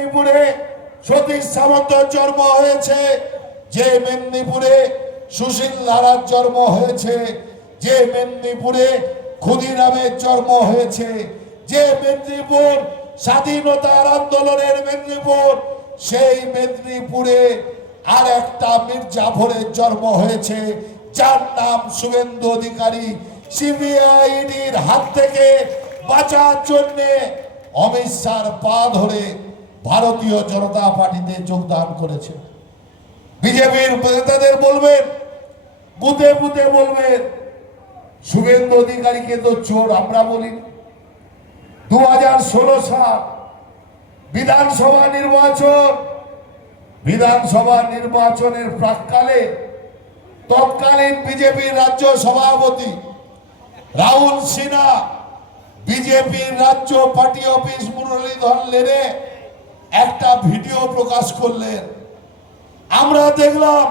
মেদিনীপুরে সতীশ সামন্তর জন্ম হয়েছে, যে মেদিনীপুরে সুশীল লারার জন্ম হয়েছে, যে মেদিনীপুরে ক্ষুদিরামের জন্ম হয়েছে, যে মেদিনীপুর স্বাধীনতার আন্দোলনের মেদিনীপুর, সেই মেদিনীপুরে আর একটা মীর জাফরের জন্ম হয়েছে, যার নাম শুভেন্দু অধিকারী। সিবিআইডির হাত থেকে বাঁচার জন্যে অমিত শাহর পা ধরে ভারতীয় জনতা পার্টিতে যোগদান করেছে। বিজেপির নেতাদের বলবেন, বুথে বুথে বলবেন, শুভেন্দু অধিকারীকে তো চোর আমরা বলি দু হাজার ষোলো সাল বিধানসভা নির্বাচন, বিধানসভা নির্বাচনের প্রাককালে তৎকালীন বিজেপির রাজ্য সভাপতি রাহুল সিনহা বিজেপির রাজ্য পার্টি অফিস মুরলীধর লেনে একটা ভিডিও প্রকাশ করলেন। আমরা দেখলাম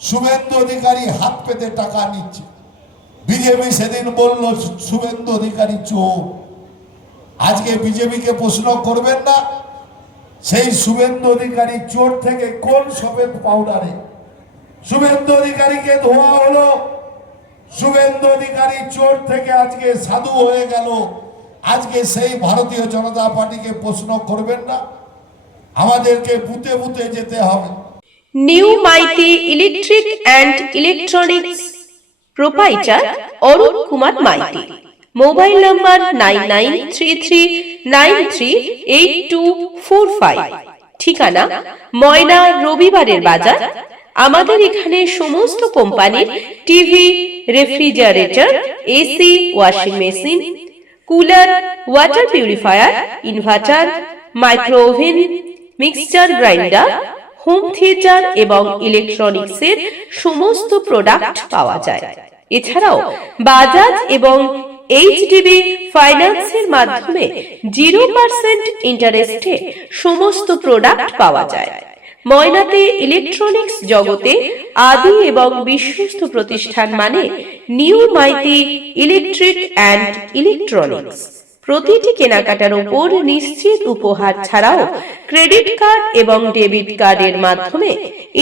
শুভেন্দু অধিকারী হাত পেতে টাকা নিচ্ছে। বিজেপি সেদিন বলল, শুভেন্দু অধিকারী চোর আজকে বিজেপিকে প্রশ্ন করবেন না। সেই শুভেন্দু অধিকারী চোর থেকে কোন সফেদ পাউডারে শুভেন্দু অধিকারীকে ধোয়া হলো। শুভেন্দু অধিকারী চোর থেকে আজকে সাধু হয়ে গেল। আজকে সেই ভারতীয় জনতা পার্টিকে প্রশ্ন করবেন না। আমাদেরকে বুতে বুতে যেতে হবে। New Maiti Electric and Electronics proprietor Arun Kumar Maiti mobile number nine nine three three nine three eight two four five ঠিকানা ময়না রবিবারের বাজার, আমাদের এখানে সমস্ত কোম্পানির TV, refrigerator, AC, washing machine, cooler, water purifier, inverter, micro oven mixture grinder home theatre এবং ইলেকট্রনিক্সের সমস্ত প্রোডাক্ট পাওয়া যায়। এছাড়াও বাজাজ এবং এইচডিবি ফাইন্যান্সের মাধ্যমে জিরো পার্সেন্ট ইন্টারেস্টে সমস্ত প্রোডাক্ট পাওয়া যায়। ময়নাতে ইলেকট্রনিক্স জগতে আদি এবং বিশ্বস্ত প্রতিষ্ঠান মানে New Maiti Electric and Electronics প্রতিটি কেনাকাটার উপর নিশ্চিত উপহার ছাড়াও ক্রেডিট কার্ড এবং ডেবিট কার্ডের মাধ্যমে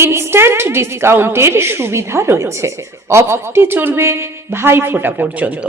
ইনস্ট্যান্ট ডিসকাউন্টের সুবিধা রয়েছে। অফারটি চলবে ভাইফোঁটা পর্যন্ত।